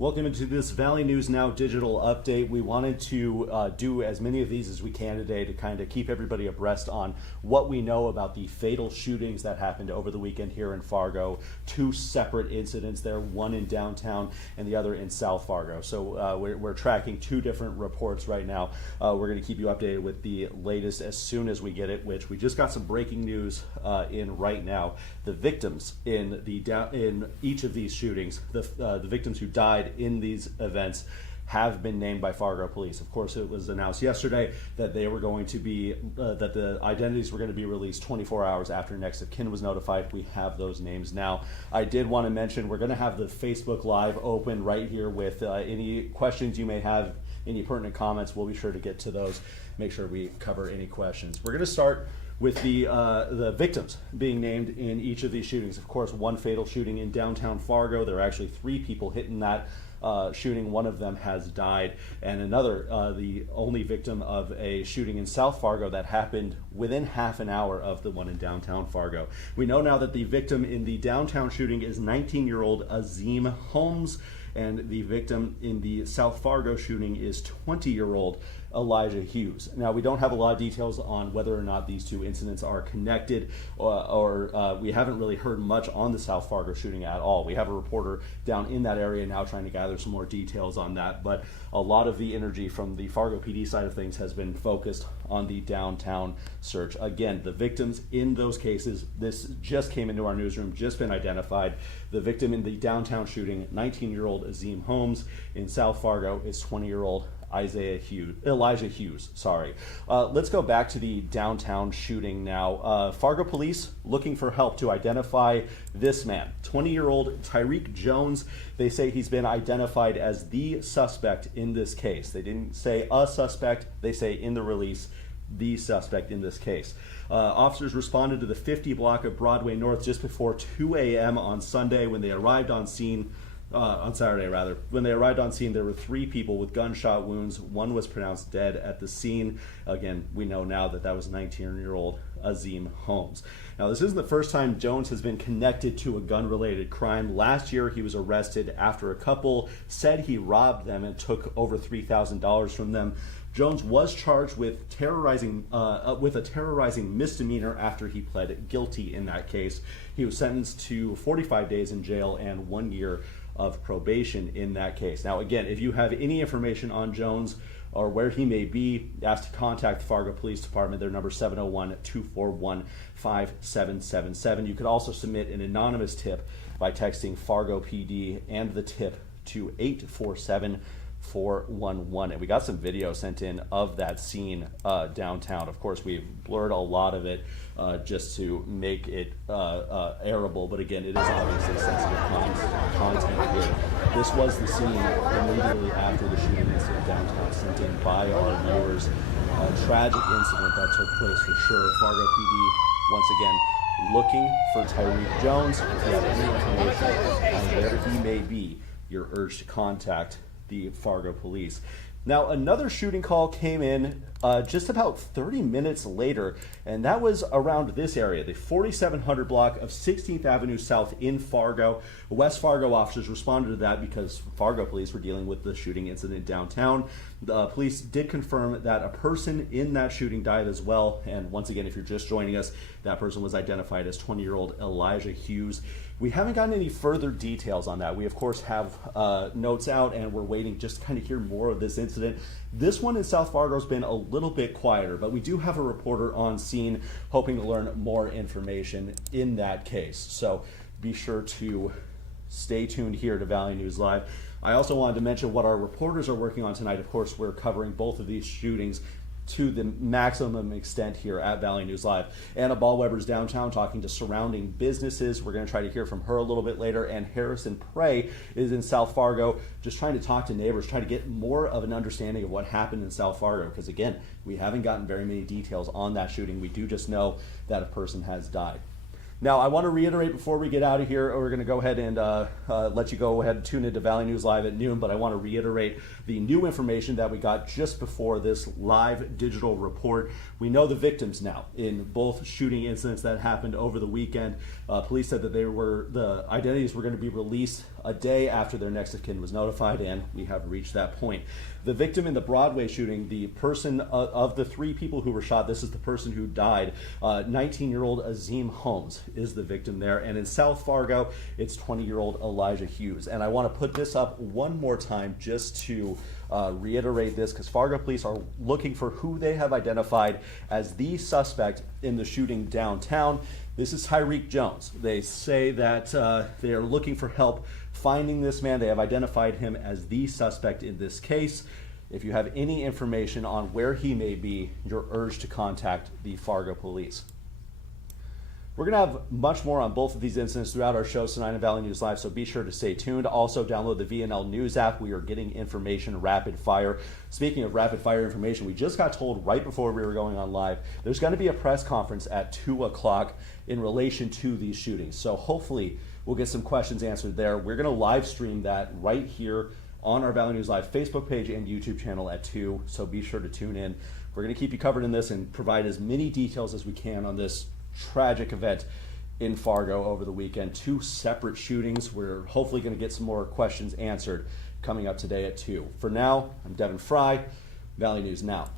Welcome into this Valley News Now digital update. We wanted to do as many of these as we can today to kind of keep everybody abreast on what we know about the fatal shootings that happened over the weekend here in Fargo. Two separate incidents there, one in downtown and the other in South Fargo. So we're tracking two different reports right now. We're going to keep you updated with the latest as soon as we get it, which we just got some breaking news in right now. The victims in each of these shootings, the victims who died in these events have been named by Fargo police. Of course, it was announced yesterday that they were going to be that the identities were going to be released 24 hours after next of kin was notified. We have those names now. I did want to mention we're going to have the Facebook Live open right here with any questions you may have, any pertinent comments. We'll be sure to get to those. Make sure we cover any questions. We're going to start with the victims being named in each of these shootings. Of course, one fatal shooting in downtown Fargo. There are actually three people hit in that shooting. One of them has died, and another, the only victim of a shooting in South Fargo that happened within half an hour of the one in downtown Fargo. We know now that the victim in the downtown shooting is 19-year-old Azim Holmes, and the victim in the South Fargo shooting is 20-year-old Elijah Hughes. Now, we don't have a lot of details on whether or not these two incidents are connected, or we haven't really heard much on the South Fargo shooting at all. We have a reporter down in that area now trying to gather some more details on that, but a lot of the energy from the Fargo PD side of things has been focused on the downtown search. Again, the victims in those cases, this just came into our newsroom, just been identified. The victim in the downtown shooting, 19-year-old Azim Holmes. In South Fargo is 20-year-old Elijah Hughes. Let's go back to the downtown shooting now. Fargo police looking for help to identify this man, 20-year-old Tyreek Jones. They say he's been identified as the suspect in this case. They didn't say a suspect, they say in the release, the suspect in this case. Officers responded to the 50 block of Broadway North just before 2 a.m. on Sunday. When they arrived on scene, on Saturday rather, when they arrived on scene, there were three people with gunshot wounds. One was pronounced dead at the scene. Again, we know now that that was 19-year-old Azim Holmes. Now, this isn't the first time Jones has been connected to a gun-related crime. Last year, he was arrested after a couple said he robbed them and took over $3,000 from them. Jones was charged with a terrorizing misdemeanor after he pled guilty in that case. He was sentenced to 45 days in jail and 1 year of probation in that case. Now, again, if you have any information on Jones or where he may be, ask to contact the Fargo Police Department. Their number 701-241-5777. You could also submit an anonymous tip by texting Fargo PD and the tip to 847-411. And we got some video sent in of that scene downtown. Of course, we've blurred a lot of it just to make it airable, but again, it is obviously sensitive content here. This was the scene immediately after the shooting incident downtown, sent in by our viewers. A tragic incident that took place for sure. Fargo PD, once again, looking for Tyreek Jones. If you have any information on where he may be, you're urged to contact the Fargo police. Now, another shooting call came in just about 30 minutes later, and that was around this area, the 4700 block of 16th Avenue South in Fargo. West Fargo officers responded to that because Fargo police were dealing with the shooting incident downtown. The police did confirm that a person in that shooting died as well, and once again, if you're just joining us, that person was identified as 20-year-old Elijah Hughes. We haven't gotten any further details on that. We, of course, have notes out, and we're waiting just to kind of hear more of this incident. This one in South Fargo has been a little bit quieter, but we do have a reporter on scene hoping to learn more information in that case. So be sure to stay tuned here to Valley News Live. I also wanted to mention what our reporters are working on tonight. Of course, we're covering both of these shootings to the maximum extent here at Valley News Live. Anna Ballweber's downtown talking to surrounding businesses. We're going to try to hear from her a little bit later. And Harrison Prey is in South Fargo, just trying to talk to neighbors, trying to get more of an understanding of what happened in South Fargo. Because again, we haven't gotten very many details on that shooting. We do just know that a person has died. Now, I want to reiterate before we get out of here, we're going to go ahead and let you go ahead and tune into Valley News Live at noon, but I want to reiterate the new information that we got just before this live digital report. We know the victims now in both shooting incidents that happened over the weekend. Police said that the identities were going to be released a day after their next of kin was notified, and we have reached that point. The victim in the Broadway shooting, the person of the three people who were shot, this is the person who died. 19-year-old Azim Holmes is the victim there. And in South Fargo, it's 20-year-old Elijah Hughes. And I want to put this up one more time just to reiterate this, because Fargo police are looking for who they have identified as the suspect in the shooting downtown. This is Tyreek Jones. They say that they are looking for help finding this man. They have identified him as the suspect in this case. If you have any information on where he may be, you're urged to contact the Fargo police. We're going to have much more on both of these incidents throughout our show tonight on Valley News Live, so be sure to stay tuned. Also, download the VNL News app. We are getting information rapid fire. Speaking of rapid fire information, we just got told right before we were going on live, there's going to be a press conference at 2 o'clock in relation to these shootings. So hopefully we'll get some questions answered there. We're going to live stream that right here on our Valley News Live Facebook page and YouTube channel at 2, so be sure to tune in. We're going to keep you covered in this and provide as many details as we can on this tragic event in Fargo over the weekend. 2 separate shootings. We're hopefully going to get some more questions answered coming up today at 2. For now, I'm Devin Fry, Valley News Now.